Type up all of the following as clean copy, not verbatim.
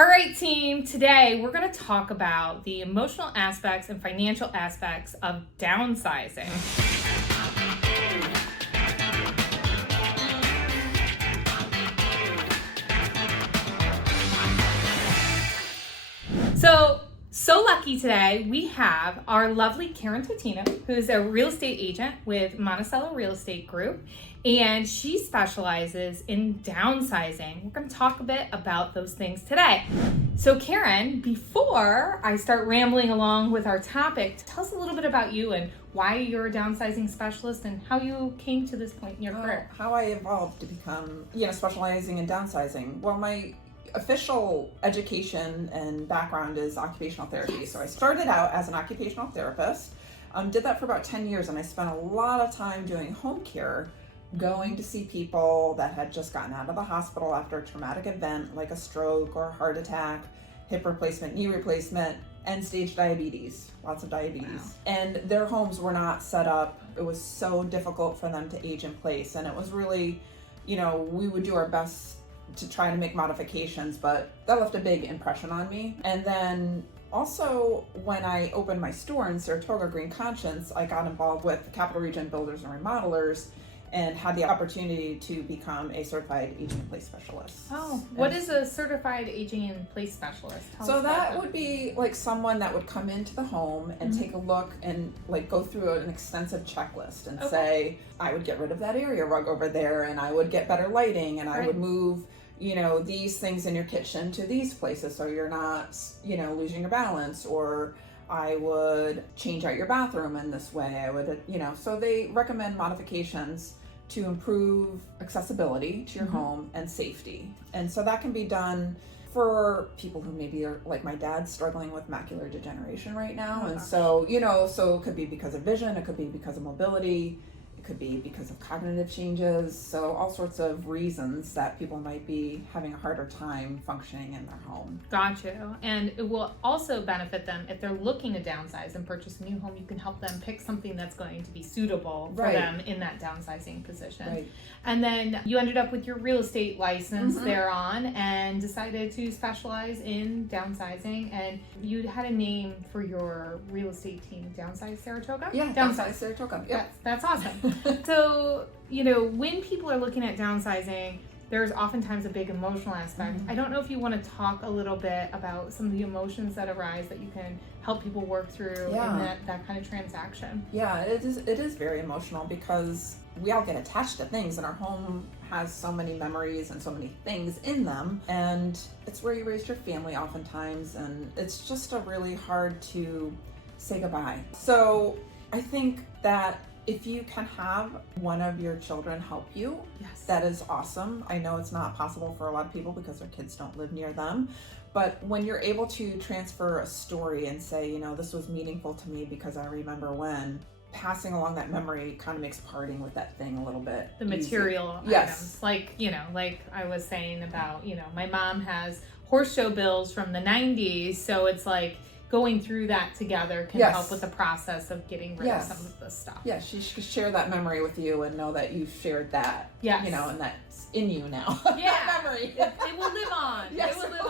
All right, team, today we're going to talk about the emotional aspects and financial aspects of downsizing. So lucky today we have our lovely Karen Totino, who's a real estate agent with Monticello Real Estate Group, and she specializes in downsizing. We're going to talk a bit about those things today. So Karen, before I start rambling along with our topic, tell us a little bit about you and why you're a downsizing specialist and how you came to this point in your career. How I evolved to become, specializing in downsizing. Well, my official education and background is occupational therapy. So I started out as an occupational therapist, did that for about 10 years, and I spent a lot of time doing home care, going to see people that had just gotten out of the hospital after a traumatic event like a stroke or a heart attack, hip replacement, knee replacement, end-stage diabetes, lots of diabetes. Wow. And their homes were not set up. It was so difficult for them to age in place, and it was really, we would do our best to try to make modifications, but that left a big impression on me. And then also when I opened my store in Saratoga, Green Conscience, I got involved with the Capital Region Builders and Remodelers and had the opportunity to become a certified aging in place specialist. Oh, what is a certified aging in place specialist? So that would be like someone that would come into the home and take a look and go through an extensive checklist and say, I would get rid of that area rug over there, and I would get better lighting, and I would move these things in your kitchen to these places so you're not, losing your balance, or I would change out your bathroom in this way. I would, so they recommend modifications to improve accessibility to your home and safety. And so that can be done for people who maybe are like my dad, struggling with macular degeneration right now. And so, so it could be because of vision, it could be because of mobility, it could be because of cognitive changes. So all sorts of reasons that people might be having a harder time functioning in their home. Gotcha. And it will also benefit them if they're looking to downsize and purchase a new home. You can help them pick something that's going to be suitable for them in that downsizing position. Right. And then you ended up with your real estate license thereon and decided to specialize in downsizing. And you had a name for your real estate team, Downsize Saratoga? Yeah, Downsize Saratoga. Yep. That's awesome. So, when people are looking at downsizing, there's oftentimes a big emotional aspect. I don't know if you want to talk a little bit about some of the emotions that arise that you can help people work through in that kind of transaction. Yeah, it is very emotional because we all get attached to things, and our home has so many memories and so many things in them, and it's where you raised your family oftentimes, and it's just really hard to say goodbye. So I think that if you can have one of your children help you, that is awesome. I know it's not possible for a lot of people because their kids don't live near them, but when you're able to transfer a story and say, this was meaningful to me because I remember when, passing along that memory kind of makes parting with that thing a little bit the material items. Like I was saying about, my mom has horse show bills from the 90s, so it's like going through that together can help with the process of getting rid of some of the stuff. Yeah, she should share that memory with you and know that you've shared that. Yes. And that's in you now. Yeah. That memory. It will live on. Yes, it will live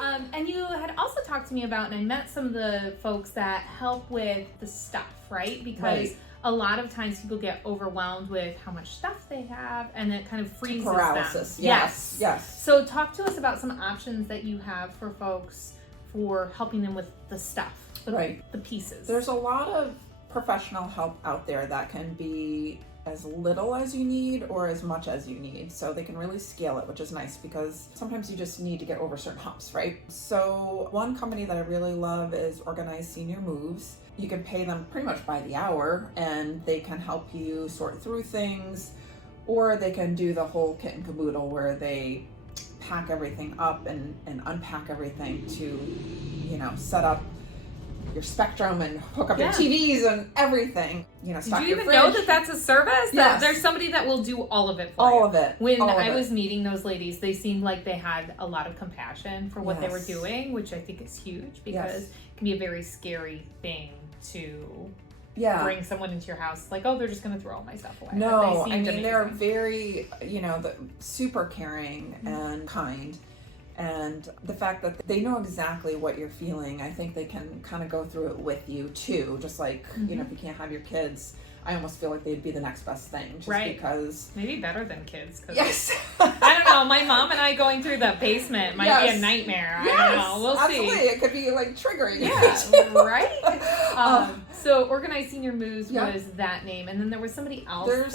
on. And you had also talked to me about, and I met some of the folks that help with the stuff, right? Because a lot of times people get overwhelmed with how much stuff they have, and it kind of freezes paralysis. them. Yes. So talk to us about some options that you have for folks for helping them with the stuff, the pieces. There's a lot of professional help out there that can be as little as you need or as much as you need. So they can really scale it, which is nice because sometimes you just need to get over certain humps, right? So one company that I really love is Organized Senior Moves. You can pay them pretty much by the hour, and they can help you sort through things, or they can do the whole kit and caboodle where they pack everything up and unpack everything to, set up your Spectrum and hook up your TVs and everything. Stock Did you your even fridge. know that that's a service? Yes. That there's somebody that will do all of it for you. All of it. When I was meeting those ladies, they seemed like they had a lot of compassion for what they were doing, which I think is huge because it can be a very scary thing to bring someone into your house, like, oh, they're just going to throw all my stuff away. No, I mean, they're very, super caring and kind. And the fact that they know exactly what you're feeling, I think they can kind of go through it with you too. Just like, you know, if you can't have your kids, I almost feel like they'd be the next best thing. Just because. Maybe better than kids. Yes. I don't know. My mom and I going through the basement might be a nightmare. Yes, I don't know. We'll absolutely. see. It could be like triggering. Yeah, right? So Organized Senior Moves was that name. And then there was somebody else. There's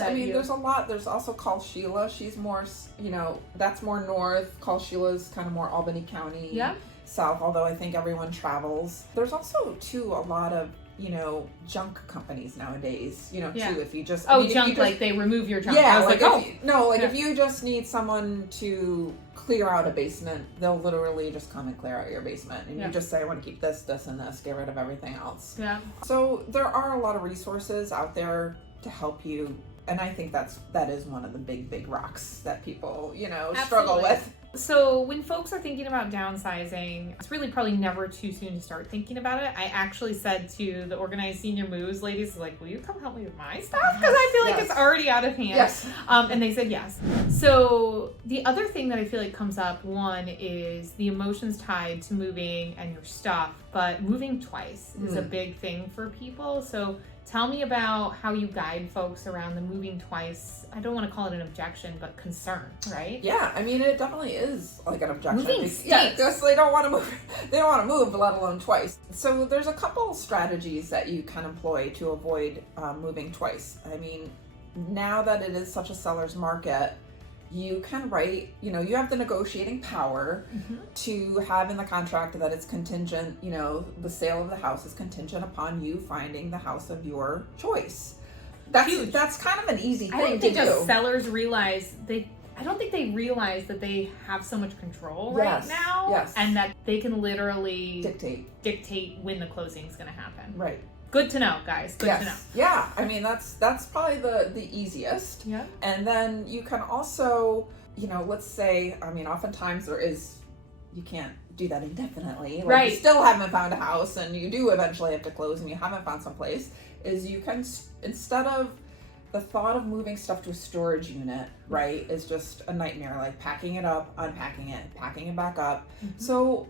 a lot. There's also Call Sheila. She's more, you know, that's more north. Call Sheila's kind of more Albany County south, although I think everyone travels. There's also, too, a lot of, you know, junk companies nowadays, you know, too, if you just... junk, like they remove your junk. Yeah, I was if you just need someone to clear out a basement, they'll literally just come and clear out your basement. And you just say, I want to keep this, this, and this, get rid of everything else. Yeah. So there are a lot of resources out there to help you. And I think that is one of the big rocks that people, you know, struggle with. So when folks are thinking about downsizing, it's really probably never too soon to start thinking about it. I actually said to the Organized Senior Moves ladies, like, will you come help me with my stuff? Because I feel like it's already out of hand. Yes. And they said yes. So the other thing that I feel like comes up, one, is the emotions tied to moving and your stuff, but moving twice is a big thing for people. So tell me about how you guide folks around the moving twice. I don't want to call it an objection, but concern, right? Yeah, I mean, it definitely is like an objection. Moving stinks. Yeah, because they don't want to move. They don't want to move, let alone twice. So there's a couple strategies that you can employ to avoid moving twice. I mean, now that it is such a seller's market, you can write, you know, you have the negotiating power to have in the contract that it's contingent, you know, the sale of the house is contingent upon you finding the house of your choice. That's kind of an easy thing to do. I don't think sellers realize I don't think they realize that they have so much control right now, and that they can literally dictate when the closing is going to happen. Right. Good to know, guys. Good to know. Yeah, I mean, that's probably the easiest. Yeah. And then you can also, you know, let's say, I mean, oftentimes you can't do that indefinitely. Like you still haven't found a house and you do eventually have to close and you haven't found some place, is you can, instead of the thought of moving stuff to a storage unit, right, is just a nightmare, like packing it up, unpacking it, packing it back up. So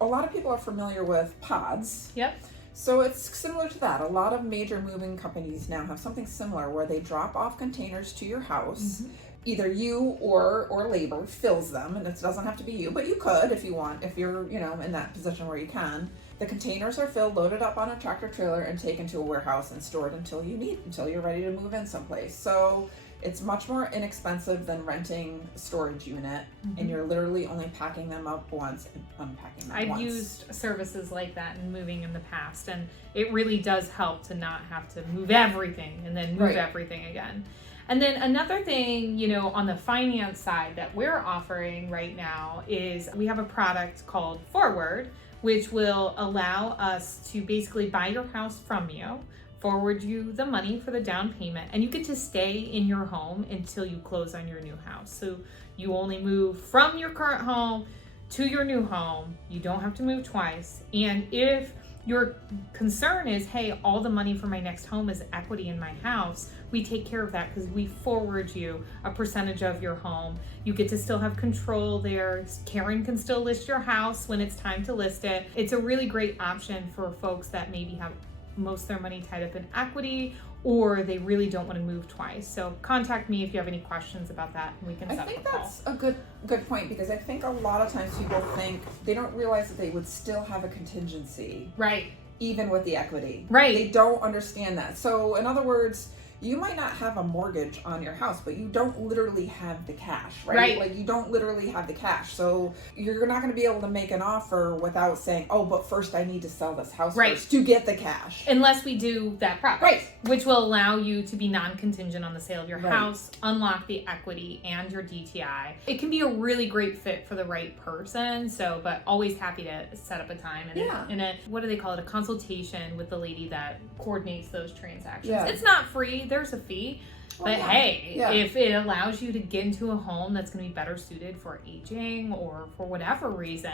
a lot of people are familiar with pods. Yep. So it's similar to that. A lot of major moving companies now have something similar where they drop off containers to your house. Either you or labor fills them, and it doesn't have to be you, but you could if you want, if you're, you know, in that position where you can. The containers are filled, loaded up on a tractor trailer, and taken to a warehouse and stored until you're ready to move in someplace. So it's much more inexpensive than renting a storage unit, and you're literally only packing them up once and unpacking them once. I've used services like that in moving in the past, and it really does help to not have to move everything and then move everything again. And then another thing, you know, on the finance side that we're offering right now is we have a product called Forward, which will allow us to basically buy your house from you, forward you the money for the down payment, and you get to stay in your home until you close on your new house. So you only move from your current home to your new home. You don't have to move twice. And if your concern is, hey, all the money for my next home is equity in my house, we take care of that because we forward you a percentage of your home. You get to still have control there. Karen can still list your house when it's time to list it. It's a really great option for folks that maybe have most of their money tied up in equity, or they really don't want to move twice. So contact me if you have any questions about that, and we can set up a call. I think that's a good point, because I think a lot of times people think they don't realize that they would still have a contingency. Right. Even with the equity. Right. They don't understand that. So in other words, you might not have a mortgage on your house, but you don't literally have the cash, right? Like you don't literally have the cash. So you're not going to be able to make an offer without saying, oh, but first I need to sell this house first to get the cash. Unless we do that product, which will allow you to be non-contingent on the sale of your house, unlock the equity and your DTI. It can be a really great fit for the right person. So, but always happy to set up a time and what do they call it? A consultation with the lady that coordinates those transactions. Yeah. It's not free. There's a fee, but if it allows you to get into a home that's going to be better suited for aging or for whatever reason,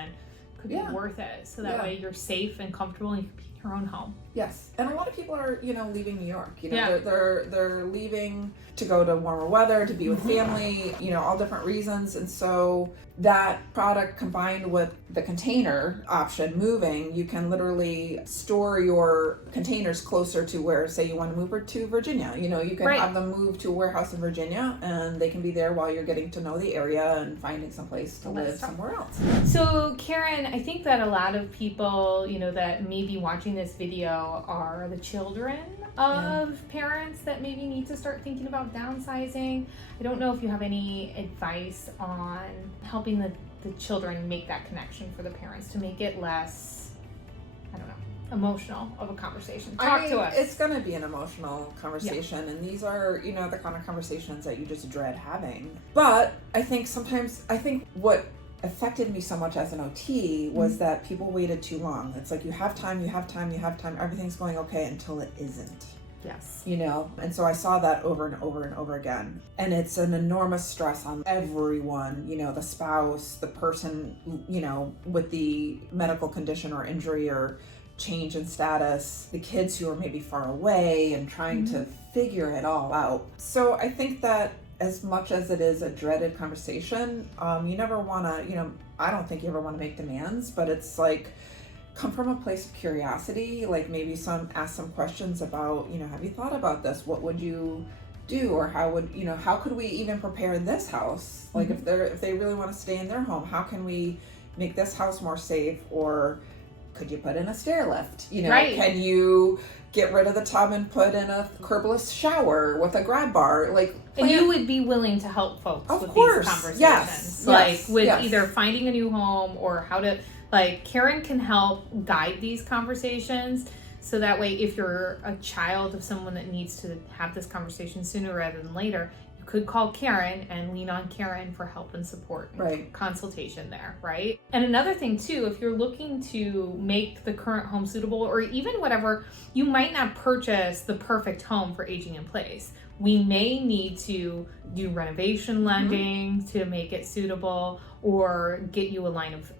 could be worth it. So that way you're safe and comfortable and her own home. Yes, and a lot of people are, leaving New York. Yeah. They're leaving to go to warmer weather, to be with family, all different reasons. And so that product combined with the container option, moving, you can literally store your containers closer to where, say, you want to move to Virginia. You can have them move to a warehouse in Virginia, and they can be there while you're getting to know the area and finding some place to live somewhere else. So, Karen, I think that a lot of people, that may be watching this video are the children of parents that maybe need to start thinking about downsizing. I don't know if you have any advice on helping the children make that connection for the parents to make it less, emotional of a conversation. Talk to us. It's going to be an emotional conversation, and these are, the kind of conversations that you just dread having. But I think what affected me so much as an OT was that people waited too long. It's like you have time, everything's going okay until it isn't. Yes. And so I saw that over and over and over again. And it's an enormous stress on everyone, the spouse, the person, with the medical condition or injury or change in status, the kids who are maybe far away and trying to figure it all out. So I think that as much as it is a dreaded conversation, you never want to, I don't think you ever want to make demands, but it's like, come from a place of curiosity, like maybe ask some questions about, have you thought about this? What would you do? Or how could we even prepare this house? Like if they really want to stay in their home, how can we make this house more safe? Or could you put in a stair lift? Can you get rid of the tub and put in a curbless shower with a grab bar? And you would be willing to help folks with these conversations. Either finding a new home or how to, Karen can help guide these conversations. So that way, if you're a child of someone that needs to have this conversation sooner rather than later, you could call Karen and lean on Karen for help and support and consultation there, right? And another thing too, if you're looking to make the current home suitable, or even whatever, you might not purchase the perfect home for aging in place. We may need to do renovation lending to make it suitable, or get you a line of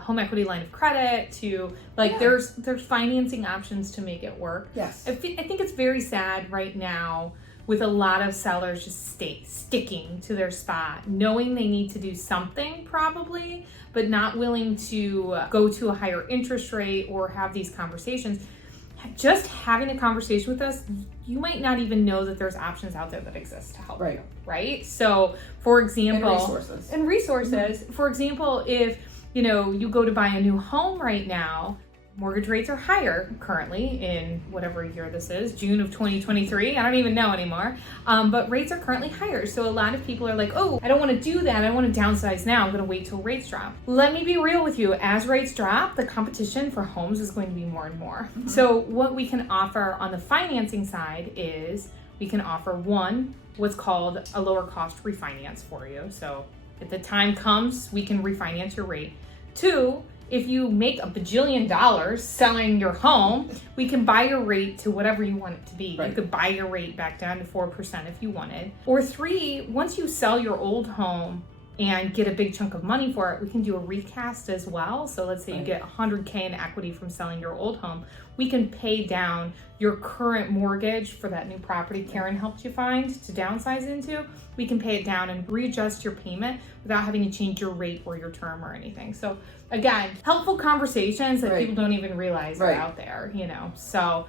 home equity line of credit to there's financing options to make it work. Yes. I think it's very sad right now with a lot of sellers just sticking to their spot, knowing they need to do something probably, but not willing to go to a higher interest rate or have these conversations. Just having a conversation with us, you might not even know that there's options out there that exist to help you, right? So, for example, and resources. For example, if you go to buy a new home right now, mortgage rates are higher currently in whatever year this is, June of 2023. I don't even know anymore. But rates are currently higher. So a lot of people are like, oh, I don't want to do that. I want to downsize now. I'm going to wait till rates drop. Let me be real with you. As rates drop, the competition for homes is going to be more and more. So what we can offer on the financing side is we can offer what's called a lower cost refinance for you. So if the time comes, we can refinance your rate. 2, if you make $1 bajillion selling your home, we can buy your rate to whatever you want it to be. You could buy your rate back down to 4% if you wanted. Or 3, once you sell your old home and get a big chunk of money for it, we can do a recast as well. So let's say you get $100K in equity from selling your old home. We can pay down your current mortgage for that new property Karen helped you find to downsize into. We can pay it down and readjust your payment without having to change your rate or your term or anything. So again, helpful conversations that people don't even realize are out there, So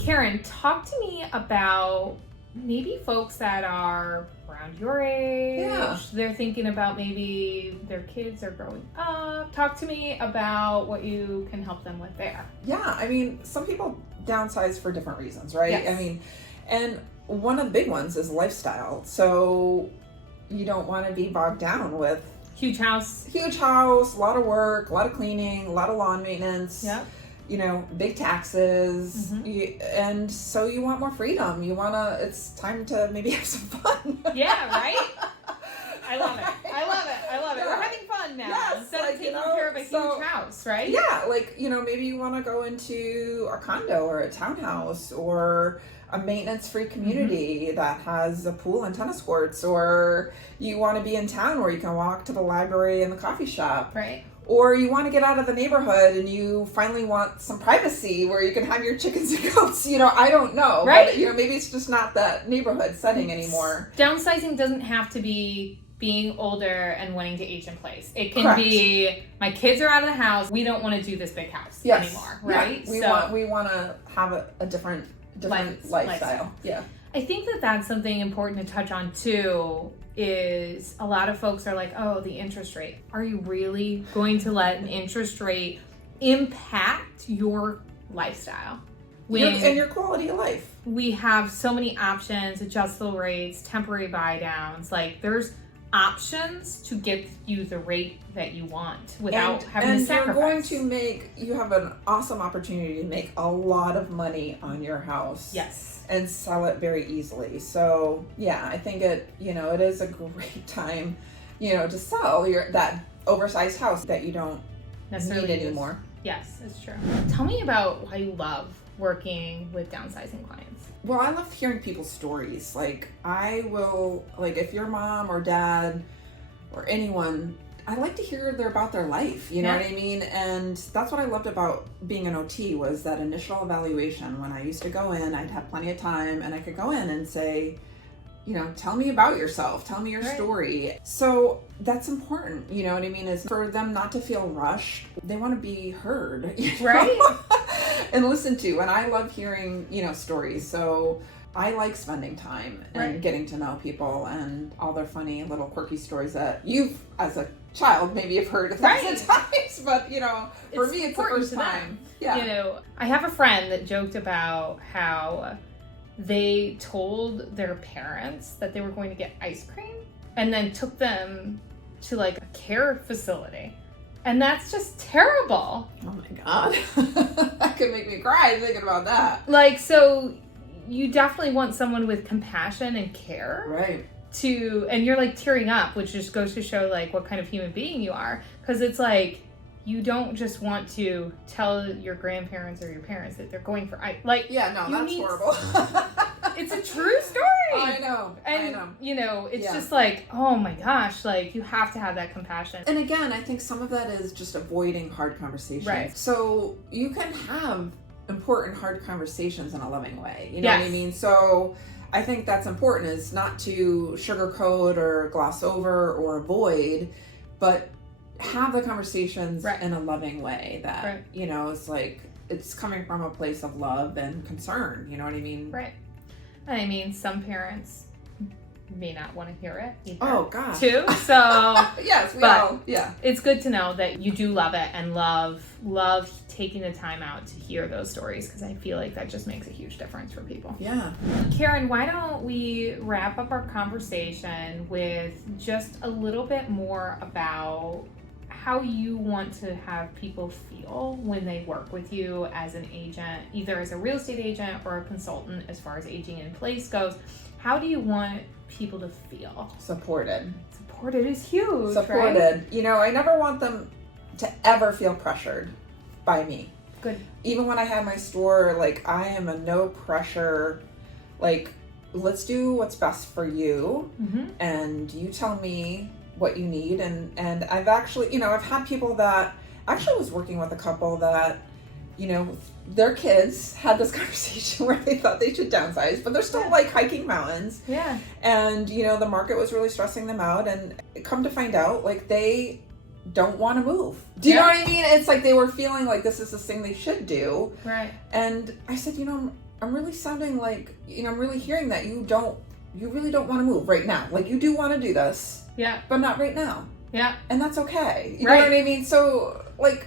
Karen, talk to me about maybe folks that are around your age. They're thinking about maybe their kids are growing up. Talk to me about what you can help them with there. Some people downsize for different reasons, right? And one of the big ones is lifestyle. So you don't want to be bogged down with huge house, a lot of work, a lot of cleaning, a lot of lawn maintenance. Big taxes, and so you want more freedom. It's time to maybe have some fun. I love it. We're having fun now instead of taking care of a huge house, right? Maybe you want to go into a condo or a townhouse or a maintenance-free community that has a pool and tennis courts, or you want to be in town where you can walk to the library and the coffee shop. Or you want to get out of the neighborhood and you finally want some privacy where you can have your chickens and goats. I don't know. Right. But, maybe it's just not that neighborhood setting anymore. Downsizing doesn't have to be being older and wanting to age in place. It can Correct. be, my kids are out of the house. We don't want to do this big house anymore, right? Yeah. We want to have a different lifestyle. Yeah. I think that's something important to touch on too, is a lot of folks are like, oh, the interest rate. Are you really going to let an interest rate impact your lifestyle? And your quality of life. We have so many options, adjustable rates, temporary buy downs. Like, there's options to get you the rate that you want without having to sacrifice. You have an awesome opportunity to make a lot of money on your house. Yes. And sell it very easily. So yeah, I think it is a great time, to sell that oversized house that you don't need anymore. Yes, it's true. Tell me about why you love working with downsizing clients. Well, I love hearing people's stories. If your mom or dad or anyone, I like to hear about their life, you know what I mean? And that's what I loved about being an OT, was that initial evaluation. When I used to go in, I'd have plenty of time and I could go in and say, tell me about yourself, tell me your story. So that's important, you know what I mean? Is for them not to feel rushed. They want to be heard, right? And listened to. And I love hearing, stories. So I like spending time and getting to know people and all their funny little quirky stories that you've, as a child, maybe have heard a thousand times. But, for me, it's the first time. Yeah. I have a friend that joked about how they told their parents that they were going to get ice cream and then took them to a care facility. And that's just terrible. Oh my God. That could make me cry thinking about that. So you definitely want someone with compassion and care. Right. And you're tearing up, which just goes to show what kind of human being you are. Because it's you don't just want to tell your grandparents or your parents that they're going for that's horrible. It's a true story. I know. It's just oh my gosh, you have to have that compassion. And again, I think some of that is just avoiding hard conversations. Right. So you can have important hard conversations in a loving way. You know what I mean? So I think that's important, is not to sugarcoat or gloss over or avoid, but have the conversations in a loving way that, it's it's coming from a place of love and concern. You know what I mean? Right. And I mean, some parents may not want to hear it either. Oh, gosh. Too. So yes, it's good to know that you do love it and love taking the time out to hear those stories, because I feel that just makes a huge difference for people. Yeah. Karen, why don't we wrap up our conversation with just a little bit more about how you want to have people feel when they work with you as an agent, either as a real estate agent or a consultant, as far as aging in place goes. How do you want people to feel? Supported. Supported is huge. Supported. Right? I never want them to ever feel pressured by me. Good. Even when I had my store, I am a no pressure, let's do what's best for you, and you tell me what you need. And I've actually, I've had people that actually was working with a couple that, their kids had this conversation where they thought they should downsize, but they're still hiking mountains. Yeah. And, the market was really stressing them out, and come to find out, they don't want to move. Do you know what I mean? It's they were feeling this is this thing they should do. Right. And I said, I'm really sounding I'm really hearing that you really don't want to move right now. You do want to do this. Yeah. But not right now. Yeah. And that's okay. You know what I mean? So,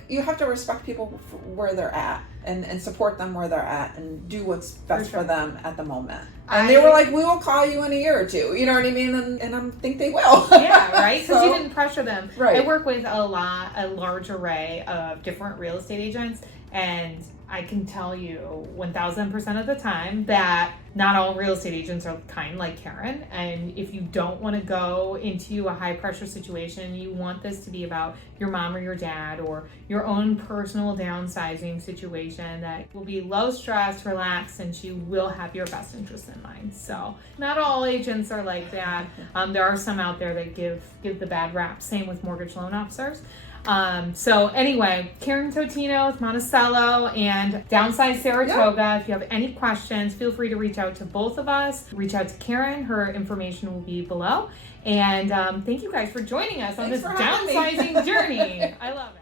you have to respect people where they're at and support them where they're at and do what's best for them at the moment. And they were we will call you in a year or two. You know what I mean? And I think they will. Yeah, right? Because you didn't pressure them. Right. I work with a large array of different real estate agents, and I can tell you 1000% of the time that not all real estate agents are kind like Karen. And if you don't want to go into a high pressure situation, you want this to be about your mom or your dad or your own personal downsizing situation that will be low stress, relaxed, and she will have your best interest in mind. So not all agents are like that. There are some out there that give the bad rap. Same with mortgage loan officers. So anyway, Karen Totino with Monticello and Downsize Saratoga. Yeah. If you have any questions, feel free to reach out to both of us. Reach out to Karen. Her information will be below. And thank you guys for joining us on Thanks this for having me. downsizing journey. I love it.